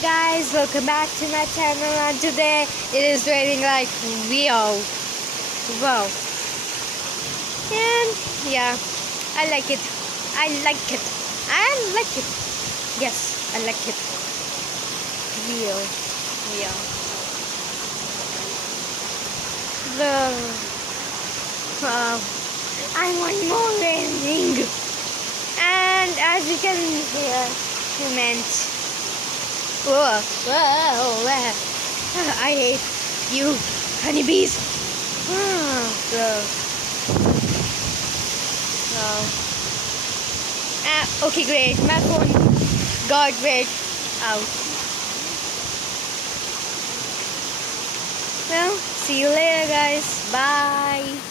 guys, welcome back to my channel, and today it is raining like wow. Wow. And yeah, I like it. I like it. I like it. Yes, I like it. Wow. Yeah. The I want more raining. And as you can hear, humans. Whoa, whoa, whoa. I hate you, honeybees. Okay, great. My phone got wet out. Well, see you later, guys. Bye.